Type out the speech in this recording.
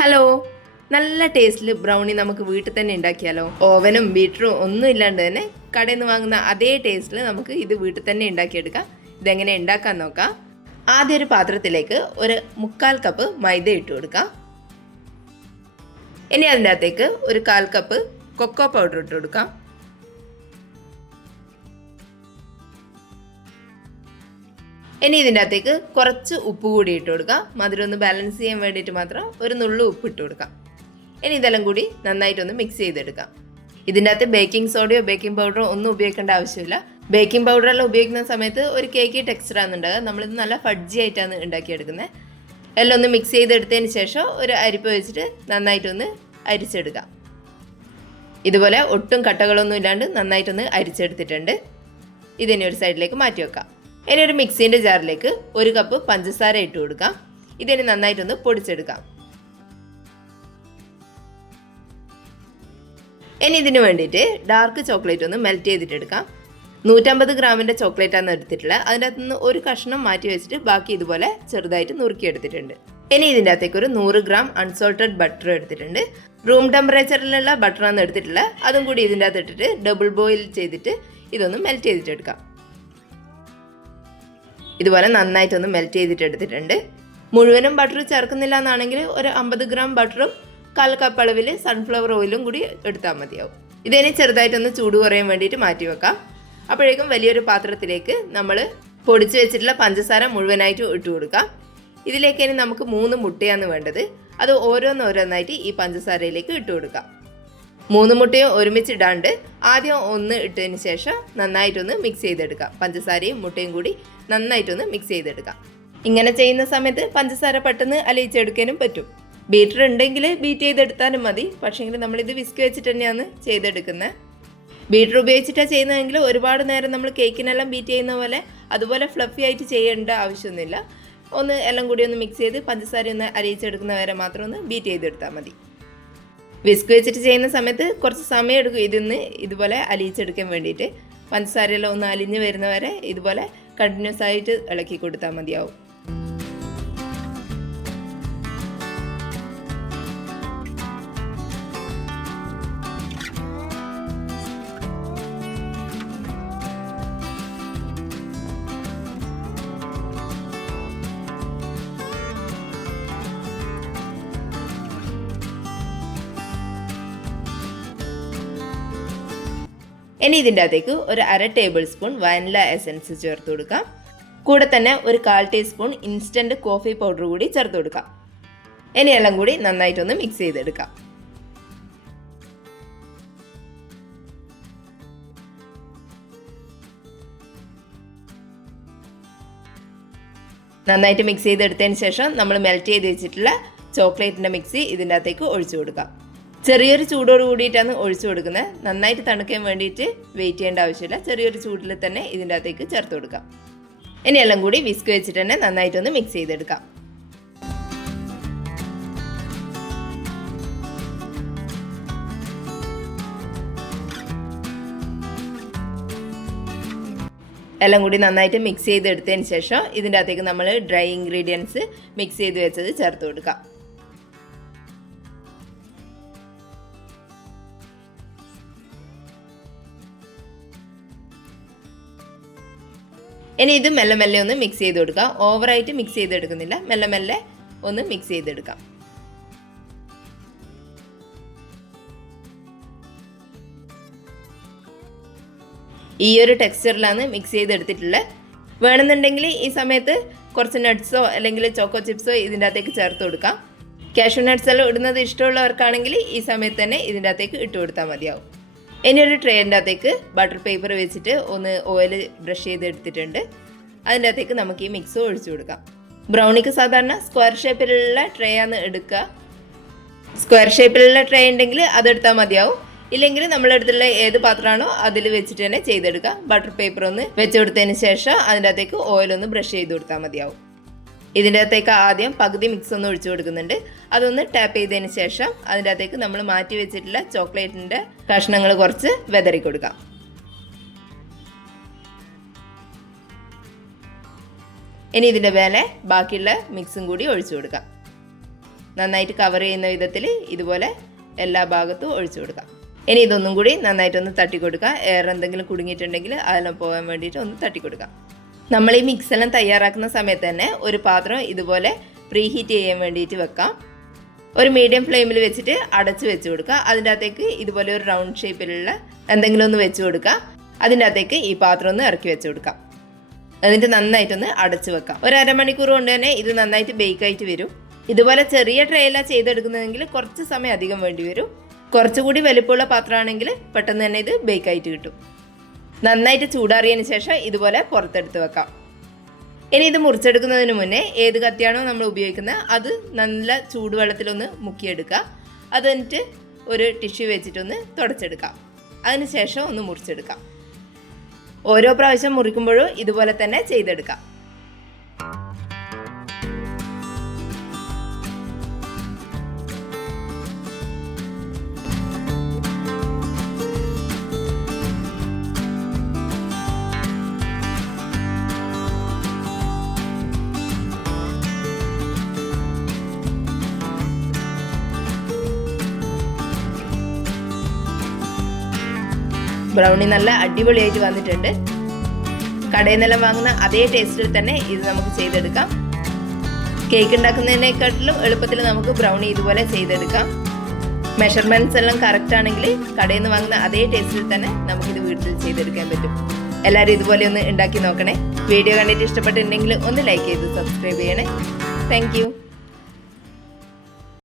Hello, നല്ല ടേസ്റ്റിൽ brownie നമുക്ക് വീട്ടിൽ തന്നെ ഉണ്ടാക്കിയാലോ? ഓവനും ബീറ്ററും ഒന്നും ഇല്ലാണ്ട് തന്നെ കടയിൽ നിന്ന് വാങ്ങുന്ന അതേ ടേസ്റ്റിൽ നമുക്ക് ഇത് വീട്ടിൽ തന്നെ ഉണ്ടാക്കിയെടുക്കാം. ഇതെങ്ങനെ ഉണ്ടാക്കാൻ നോക്കാം. ആദ്യം ഒരു പാത്രത്തിലേക്ക് ഒരു 1/4 കപ്പ് മൈദ ഇട്ട് കൊടുക്കാം. ഇനി അതിൻ്റെ അകത്തേക്ക് ഒരു 1/4 കപ്പ് കൊക്കോ പൗഡർ ഇട്ട് കൊടുക്കാം. ഇനി ഇതിൻ്റെ അകത്തേക്ക് കുറച്ച് ഉപ്പ് കൂടി ഇട്ട് കൊടുക്കാം. മധുരം ഒന്ന് ബാലൻസ് ചെയ്യാൻ വേണ്ടിയിട്ട് മാത്രം ഒരു നുള്ളു ഉപ്പ് ഇട്ട് കൊടുക്കാം. ഇനി ഇതെല്ലാം കൂടി നന്നായിട്ടൊന്ന് മിക്സ് ചെയ്തെടുക്കാം. ഇതിൻ്റെ അകത്ത് ബേക്കിംഗ് സോഡയോ ബേക്കിംഗ് പൗഡറോ ഒന്നും ഉപയോഗിക്കേണ്ട ആവശ്യമില്ല. ബേക്കിംഗ് പൗഡറെല്ലാം ഉപയോഗിക്കുന്ന സമയത്ത് ഒരു കേക്ക് ടെക്സ്ചറാണ് ഉണ്ടാകുക. നമ്മളിത് നല്ല ഫഡ്ജി ആയിട്ടാണ് ഉണ്ടാക്കിയെടുക്കുന്നത്. എല്ലാം ഒന്ന് മിക്സ് ചെയ്തെടുത്തതിന് ശേഷം ഒരു അരിപ്പ വെച്ചിട്ട് നന്നായിട്ടൊന്ന് അരിച്ചെടുക്കാം. ഇതുപോലെ ഒട്ടും കട്ടകളൊന്നും ഇല്ലാണ്ട് നന്നായിട്ടൊന്ന് അരിച്ചെടുത്തിട്ടുണ്ട്. ഇതിനെ ഒരു സൈഡിലേക്ക് മാറ്റി വെക്കാം. ഇനി ഒരു മിക്സിൻ്റെ ജാറിലേക്ക് 1 കപ്പ് പഞ്ചസാര ഇട്ട് കൊടുക്കാം. ഇതിനെ നന്നായിട്ടൊന്ന് പൊടിച്ചെടുക്കാം. ഇനി ഇതിന് വേണ്ടിയിട്ട് ഡാർക്ക് ചോക്ലേറ്റ് ഒന്ന് മെൽറ്റ് ചെയ്തിട്ടെടുക്കാം. 150 ഗ്രാമിൻ്റെ ചോക്ലേറ്റാണ് എടുത്തിട്ടുള്ളത്. അതിൻ്റെ അകത്ത് നിന്ന് ഒരു കഷ്ണം മാറ്റി വെച്ചിട്ട് ബാക്കി ഇതുപോലെ ചെറുതായിട്ട് നുറുക്കിയെടുത്തിട്ടുണ്ട്. ഇനി ഇതിൻ്റെ അകത്തേക്ക് ഒരു 100 ഗ്രാം അൺസോൾട്ടഡ് ബട്ടർ എടുത്തിട്ടുണ്ട്. റൂം ടെമ്പറേച്ചറിലുള്ള ബട്ടറാണ് എടുത്തിട്ടുള്ളത്. അതും കൂടി ഇതിൻ്റെ അകത്ത് ഇട്ടിട്ട് ഡബിൾ ബോയിൽ ചെയ്തിട്ട് ഇതൊന്ന് മെൽറ്റ് ചെയ്തിട്ടെടുക്കാം. ഇതുപോലെ നന്നായിട്ടൊന്ന് മെൽറ്റ് ചെയ്തിട്ട് എടുത്തിട്ടുണ്ട്. മുഴുവനും ബട്ടർ ചേർക്കുന്നില്ല എന്നാണെങ്കിൽ ഒരു 50 ഗ്രാം ബട്ടറും 1/4 കപ്പ് അളവിൽ സൺഫ്ലവർ ഓയിലും കൂടി എടുത്താൽ മതിയാവും. ഇതിനെ ചെറുതായിട്ടൊന്ന് ചൂട് കുറയാൻ വേണ്ടിയിട്ട് മാറ്റി വെക്കാം. അപ്പോഴേക്കും വലിയൊരു പാത്രത്തിലേക്ക് നമ്മൾ പൊടിച്ച് വെച്ചിട്ടുള്ള പഞ്ചസാര മുഴുവനായിട്ട് ഇട്ട് കൊടുക്കാം. ഇതിലേക്ക് ഇനി നമുക്ക് 3 മുട്ടയാണ് വേണ്ടത്. അത് ഓരോന്നോരോന്നായിട്ട് ഈ പഞ്ചസാരയിലേക്ക് ഇട്ട് കൊടുക്കാം. 3 മുട്ടയും ഒരുമിച്ച് ഇടാണ്ട് ആദ്യം 1 ഇട്ടതിന് ശേഷം നന്നായിട്ടൊന്ന് മിക്സ് ചെയ്തെടുക്കാം. പഞ്ചസാരയും മുട്ടയും കൂടി നന്നായിട്ടൊന്ന് മിക്സ് ചെയ്തെടുക്കാം. ഇങ്ങനെ ചെയ്യുന്ന സമയത്ത് പഞ്ചസാര പെട്ടെന്ന് അലിയിച്ചെടുക്കാനും പറ്റും. ബീറ്റർ ഉണ്ടെങ്കിൽ ബീറ്റ് ചെയ്തെടുത്താലും മതി. പക്ഷേങ്കിൽ നമ്മളിത് വിസ്ക് വെച്ചിട്ട് തന്നെയാണ് ചെയ്തെടുക്കുന്നത്. ബീറ്റർ ഉപയോഗിച്ചിട്ടാണ് ചെയ്യുന്നതെങ്കിൽ ഒരുപാട് നേരം നമ്മൾ കേക്കിനെല്ലാം ബീറ്റ് ചെയ്യുന്ന പോലെ അതുപോലെ ഫ്ലഫി ആയിട്ട് ചെയ്യേണ്ട ആവശ്യമൊന്നുമില്ല. ഒന്ന് എല്ലാം കൂടി ഒന്ന് മിക്സ് ചെയ്ത് പഞ്ചസാര ഒന്ന് അലിയിച്ചെടുക്കുന്ന വരെ മാത്രം ഒന്ന് ബീറ്റ് ചെയ്തെടുത്താൽ മതി. വിസ്ക് വെച്ചിട്ട് ചെയ്യുന്ന സമയത്ത് കുറച്ച് സമയം എടുക്കും ഇതിന്ന് ഇതുപോലെ അലിയിച്ചെടുക്കാൻ വേണ്ടിയിട്ട്. പഞ്ചസാരയെല്ലാം ഒന്ന് അലിഞ്ഞ് വരുന്നവരെ ഇതുപോലെ കണ്ടിന്യൂസ് ആയിട്ട് ഇളക്കി കൊടുത്താൽ മതിയാവും. ഇനി ഇതിൻ്റെ അകത്തേക്ക് ഒരു 1/2 ടേബിൾ സ്പൂൺ വാനില എസൻസ് ചേർത്ത് കൊടുക്കാം. കൂടെ തന്നെ ഒരു 1/4 ടീസ്പൂൺ ഇൻസ്റ്റൻറ്റ് കോഫി പൗഡർ കൂടി ചേർത്ത് കൊടുക്കാം. ഇനി എല്ലാം കൂടി നന്നായിട്ടൊന്ന് മിക്സ് ചെയ്തെടുക്കാം. നന്നായിട്ട് മിക്സ് ചെയ്തെടുത്തതിന് ശേഷം നമ്മൾ മെൽറ്റ് ചെയ്ത് വെച്ചിട്ടുള്ള ചോക്ലേറ്റിൻ്റെ മിക്സി ഇതിൻ്റെ അകത്തേക്ക് ഒഴിച്ചു കൊടുക്കാം. ചെറിയൊരു ചൂടോട് കൂടിയിട്ടാണ് ഒഴിച്ചു കൊടുക്കുന്നത്. നന്നായിട്ട് തണുക്കാൻ വേണ്ടിയിട്ട് വെയിറ്റ് ചെയ്യേണ്ട ആവശ്യമില്ല. ചെറിയൊരു ചൂടിൽ തന്നെ ഇതിൻ്റെ അകത്തേക്ക് ചേർത്ത് കൊടുക്കാം. ഇനി എല്ലാം കൂടി വിസ്ക് വെച്ചിട്ട് തന്നെ നന്നായിട്ടൊന്ന് മിക്സ് ചെയ്തെടുക്കാം. എല്ലാം കൂടി നന്നായിട്ട് മിക്സ് ചെയ്തെടുത്തതിന് ശേഷം ഇതിൻ്റെ അകത്തേക്ക് നമ്മൾ ഡ്രൈ ഇൻഗ്രീഡിയൻസ് മിക്സ് ചെയ്ത് വെച്ചത് ചേർത്ത് കൊടുക്കാം. ഇനി ഇത് മെല്ലെ മെല്ലെ ഒന്ന് മിക്സ് ചെയ്ത് കൊടുക്കാം. ഓവറായിട്ട് മിക്സ് ചെയ്തെടുക്കുന്നില്ല, മെല്ലെ മെല്ലെ ഒന്ന് മിക്സ് ചെയ്തെടുക്കാം. ഈ ഒരു ടെക്സ്ചറിലാണ് മിക്സ് ചെയ്തെടുത്തിട്ടുള്ളത്. വേണമെന്നുണ്ടെങ്കിൽ ഈ സമയത്ത് കുറച്ച് നട്ട്സോ അല്ലെങ്കിൽ ചോക്കോ ചിപ്സോ ഇതിൻ്റെ അകത്തേക്ക് ചേർത്ത് കൊടുക്കാം. കാഷ്യൂ നട്ട്സ് എല്ലാം ഇടുന്നത് ഇഷ്ടമുള്ളവർക്കാണെങ്കിൽ ഈ സമയത്ത് തന്നെ ഇതിൻ്റെ അകത്തേക്ക് ഇട്ട് കൊടുത്താൽ മതിയാവും. ഇനി ഒരു ട്രേൻ്റെ അകത്തേക്ക് ബട്ടർ പേപ്പർ വെച്ചിട്ട് ഒന്ന് ഓയിൽ ബ്രഷ് ചെയ്തെടുത്തിട്ടുണ്ട്. അതിൻ്റെ അകത്തേക്ക് നമുക്ക് ഈ മിക്സ് ഒഴിച്ചു കൊടുക്കാം. ബ്രൗണിക്ക് സാധാരണ സ്ക്വയർ ഷേപ്പിലുള്ള ട്രേ ആണ് എടുക്കുക. സ്ക്വയർ ഷേപ്പിലുള്ള ട്രേ ഉണ്ടെങ്കിൽ അതെടുത്താൽ മതിയാവും. ഇല്ലെങ്കിൽ നമ്മളെടുത്തുള്ള ഏത് പാത്രമാണോ അതിൽ വെച്ചിട്ട് തന്നെ ചെയ്തെടുക്കുക. ബട്ടർ പേപ്പർ ഒന്ന് വെച്ച് കൊടുത്തതിന് ശേഷം അതിൻ്റെ അകത്തേക്ക് ഓയിലൊന്ന് ബ്രഷ് ചെയ്ത് കൊടുത്താൽ മതിയാവും. ഇതിൻ്റെ അകത്തേക്ക് ആദ്യം പകുതി മിക്സ് ഒന്ന് ഒഴിച്ചു കൊടുക്കുന്നുണ്ട്. അതൊന്ന് ടാപ്പ് ചെയ്തതിന് ശേഷം അതിൻ്റെ അകത്തേക്ക് നമ്മൾ മാറ്റി വെച്ചിട്ടുള്ള ചോക്ലേറ്റിൻ്റെ കഷ്ണങ്ങൾ കുറച്ച് വെതറി കൊടുക്കാം. ഇനി ഇതിൻ്റെ മേലെ ബാക്കിയുള്ള മിക്സും കൂടി ഒഴിച്ചു കൊടുക്കാം. നന്നായിട്ട് കവർ ചെയ്യുന്ന വിധത്തിൽ ഇതുപോലെ എല്ലാ ഭാഗത്തും ഒഴിച്ചു കൊടുക്കാം. ഇനി ഇതൊന്നും കൂടി നന്നായിട്ടൊന്ന് തട്ടി കൊടുക്കുക. എയർ എന്തെങ്കിലും കുടുങ്ങിയിട്ടുണ്ടെങ്കിൽ അതെല്ലാം പോകാൻ വേണ്ടിയിട്ട് ഒന്ന് തട്ടി കൊടുക്കാം. നമ്മൾ ഈ മിക്സെല്ലാം തയ്യാറാക്കുന്ന സമയത്ത് തന്നെ ഒരു പാത്രം ഇതുപോലെ പ്രീ ഹീറ്റ് ചെയ്യാൻ വേണ്ടിയിട്ട് വെക്കാം. ഒരു മീഡിയം ഫ്ലെയിമിൽ വെച്ചിട്ട് അടച്ച് വെച്ച് കൊടുക്കുക. അതിൻ്റെ അകത്തേക്ക് ഇതുപോലെ ഒരു റൗണ്ട് ഷേപ്പിലുള്ള എന്തെങ്കിലും ഒന്ന് വെച്ച് കൊടുക്കുക. അതിൻ്റെ അകത്തേക്ക് ഈ പാത്രം ഒന്ന് ഇറക്കി വെച്ച് കൊടുക്കാം. എന്നിട്ട് നന്നായിട്ടൊന്ന് അടച്ച് വെക്കാം. ഒരു അരമണിക്കൂർ കൊണ്ട് തന്നെ ഇത് നന്നായിട്ട് ബേക്കായിട്ട് വരും. ഇതുപോലെ ചെറിയ ട്രേയിലാണ് ചെയ്തെടുക്കുന്നതെങ്കിൽ കുറച്ച് സമയം അധികം വേണ്ടി വരും. കുറച്ചുകൂടി വലിപ്പമുള്ള പാത്രമാണെങ്കിൽ പെട്ടെന്ന് തന്നെ ഇത് ബേക്കായിട്ട് കിട്ടും. നന്നായിട്ട് ചൂടാറിയതിന് ശേഷം ഇതുപോലെ പുറത്തെടുത്ത് വെക്കാം. ഇനി ഇത് മുറിച്ചെടുക്കുന്നതിന് മുന്നേ ഏത് കത്തിയാണോ നമ്മൾ ഉപയോഗിക്കുന്നത് അത് നല്ല ചൂടുവെള്ളത്തിലൊന്ന് മുക്കിയെടുക്കുക. അത് എന്നിട്ട് ഒരു ടിഷ്യൂ വെച്ചിട്ടൊന്ന് തുടച്ചെടുക്കാം. അതിന് ശേഷം ഒന്ന് മുറിച്ചെടുക്കാം. ഓരോ പ്രാവശ്യം മുറിക്കുമ്പോഴും ഇതുപോലെ തന്നെ ചെയ്തെടുക്കാം. ബ്രൗണി നല്ല അടിപൊളിയായിട്ട് വന്നിട്ടുണ്ട്. കടയിൽ നിന്നെല്ലാം വാങ്ങുന്ന അതേ ടേസ്റ്റിൽ തന്നെ ഇത് നമുക്ക് ചെയ്തെടുക്കാം. കേക്ക് ഉണ്ടാക്കുന്നതിനേക്കാട്ടിലും എളുപ്പത്തിൽ നമുക്ക് ബ്രൗണി ഇതുപോലെ ചെയ്തെടുക്കാം. മെഷർമെൻറ്റ്സ് എല്ലാം കറക്റ്റ് ആണെങ്കിൽ കടയിൽ നിന്ന് വാങ്ങുന്ന അതേ ടേസ്റ്റിൽ തന്നെ നമുക്കിത് വീട്ടിൽ ചെയ്തെടുക്കാൻ പറ്റും. എല്ലാവരും ഇതുപോലെ ഒന്ന് ഉണ്ടാക്കി നോക്കണേ. വീഡിയോ കണ്ടിട്ട് ഇഷ്ടപ്പെട്ടിട്ടുണ്ടെങ്കിൽ ഒന്ന് ലൈക്ക് ചെയ്ത് സബ്സ്ക്രൈബ് ചെയ്യണേ. താങ്ക്